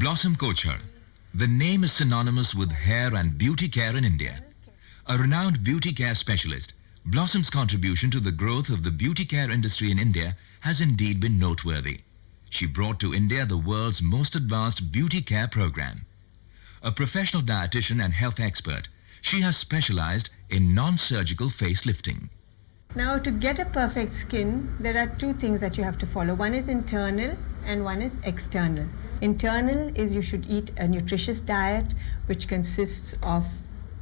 Blossom Kochhar. The name is synonymous with hair and beauty care in India. A renowned beauty care specialist, Blossom's contribution to the growth of the beauty care industry in India has indeed been noteworthy. She brought to India the world's most advanced beauty care program. A professional dietitian and health expert, she has specialized in non-surgical face lifting. Now, to get a perfect skin, there are two things that you have to follow. One is internal and one is external. Internal is you should eat a nutritious diet which consists of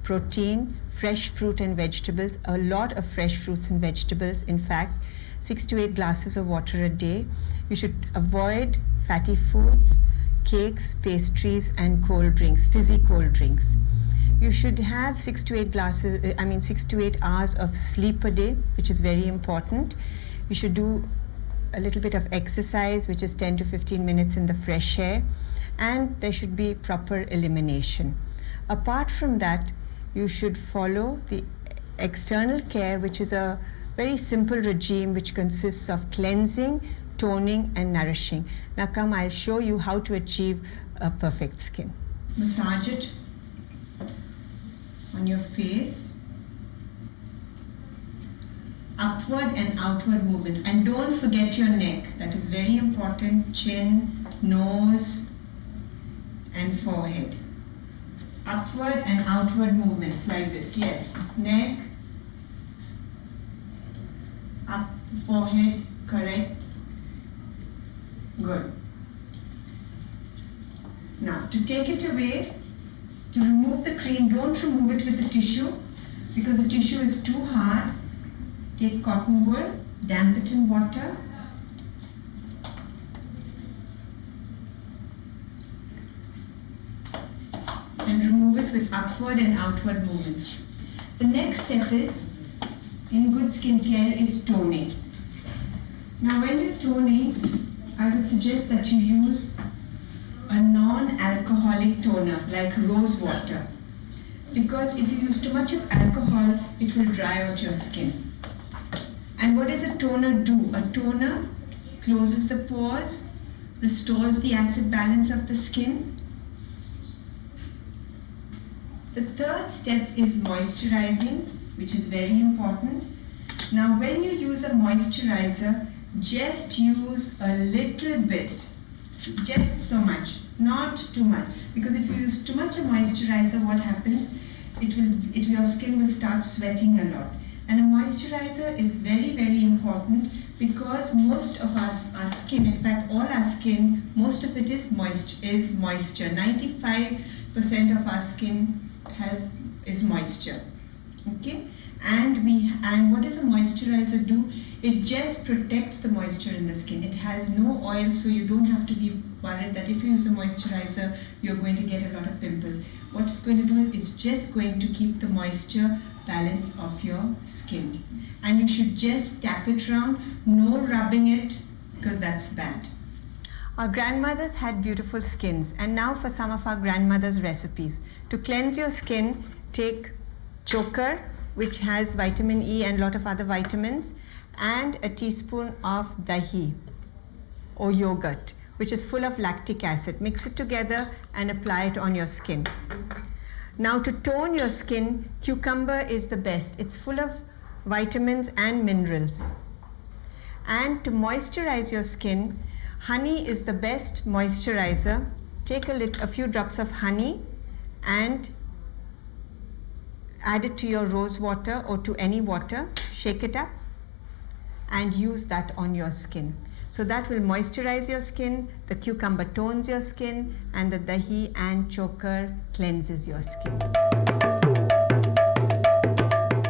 protein, fresh fruit and vegetables, a lot of fresh fruits and vegetables. In fact, 6 to 8 glasses of water a day. You should avoid fatty foods, cakes, pastries and cold drinks, fizzy cold drinks. You should have 6 to 8 hours of sleep a day, which is very important. You should do a little bit of exercise, which is 10 to 15 minutes in the fresh air, and there should be proper elimination. Apart from that, you should follow the external care, which is a very simple regime which consists of cleansing, toning and nourishing. Now come, I'll show you how to achieve a perfect skin. Massage it on your face, upward and outward movements, and don't forget your neck. That is very important. Chin, nose and forehead. Upward and outward movements like this. Yes, neck, up, forehead, correct. Good. Now, to take it away, to remove the cream, don't remove it with the tissue because the tissue is too hard. Take cotton wool, damp it in water. And remove it with upward and outward movements. The next step is, in good skincare, is toning. Now when you're toning, I would suggest that you use a non-alcoholic toner like rose water, because if you use too much of alcohol, it will dry out your skin. And what does a toner do? A toner closes the pores, restores the acid balance of the skin. The third step is moisturizing, which is very important. Now when you use a moisturizer, just use a little bit, just so much, not too much, because if you use too much of moisturizer, what happens? Your skin will start sweating a lot. And a moisturizer is very, very important because most of our skin, in fact all our skin, most of it is moisture. 95% of our skin is moisture. Okay? And what does a moisturizer do? It just protects the moisture in the skin. It has no oil, so you don't have to be worried that if you use a moisturizer, you're going to get a lot of pimples. What it's going to do is it's just going to keep the moisture balance of your skin. And you should just tap it around, no rubbing it, because that's bad. Our grandmothers had beautiful skins, and now for some of our grandmothers' recipes. To cleanse your skin, take choker, which has vitamin E and a lot of other vitamins, and a teaspoon of dahi or yogurt, which is full of lactic acid. Mix it together and apply it on your skin. Now to tone your skin, cucumber is the best. It's full of vitamins and minerals. And to moisturize your skin, honey is the best moisturizer. Take a few drops of honey and add it to your rose water or to any water, shake it up and use that on your skin. So that will moisturize your skin, the cucumber tones your skin, and the dahi and choker cleanses your skin.